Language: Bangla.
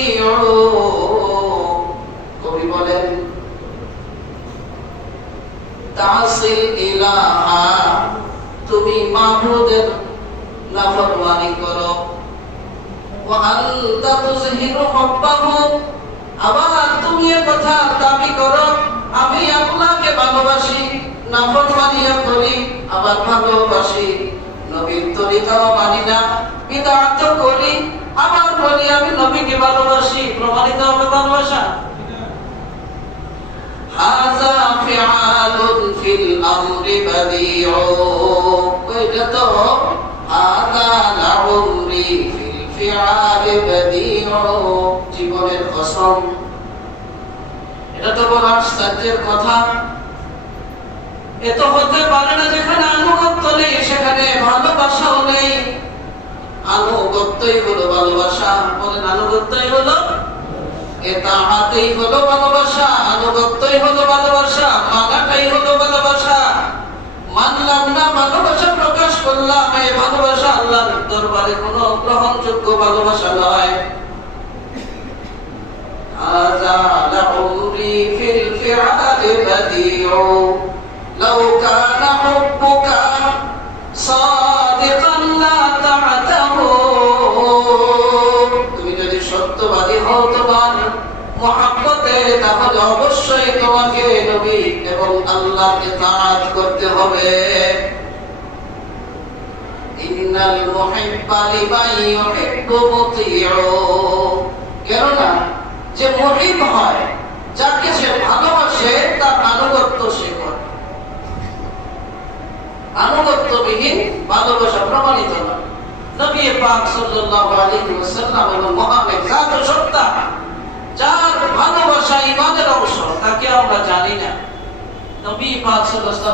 বাদিউ। কবি বলেন তাসিল ইলাহা, তুমি মাবুদের নাফরমানি করো। ওয়া আনতা তুযহিরু হুব্বাহু, আবার তুমি এ কথা দাবি করো আমি আল্লাহকে ভালোবাসি, নাফরমানিও করি আবার ভালোবাসি, নবীর তরিকাও মানি না, বিদআত করি আবার বলি আমি নবীকে ভালোবাসি। প্রমাণিত হবে ভালোবাসা? হাযা ফিআলুন ফিল আমরি বাদিউ, এটা তো হাযা লাউমরি ফিল ফিআলি বাদিউ, জীবনের কসম। এটা তো বড় আশ্চর্যের কথা। এ তো হতে পারে না যেখানে আনুগত্য নেই সেখানে ভালোবাসাও নেই। আনুগত্যই হলো ভালোবাসা। বলেন আনুগত্যই হলো, ইতাআতই হলো ভালোবাসা, আনুগত্যই হলো ভালোবাসা, মানাটাই হলো ভালোবাসা। মানলাম না, ভালোবাসা প্রকাশ করলাম, এই ভালোবাসা আল্লাহর দরবারে কোনো গ্রহণযোগ্য ভালোবাসা নয়। হাযা লাউমরি ফিল ফিআলি বাদিউ, লাউ কানা হুব্বুকা সাদিকান লা তা'তাহু, তুমি যদি সত্যবাদী হও তোমার মুহাব্বতে, তাহলে অবশ্যই তোমাকে নবী এবং আল্লাহকে ইতাআত করতে হবে। ইন্নাল মুহিব্বা লিমান ইউহিব্বু মুতিউ, কেননা যে মুহিব হয়, যাকে সে ভালোবাসে তার আনুগত্য সে করে। আনুগত্যবিহীন ভালোবাসা প্রমাণিত নয়। নবী পাক সাল্লাল্লাহু আলাইহি ওয়াসাল্লাম হলেন মহামেঘ জাত সত্তা, যার ভালোবাসা ঈমানের অংশ, তাকে আমরা জানি না। নবী পাক সাল্লাল্লাহু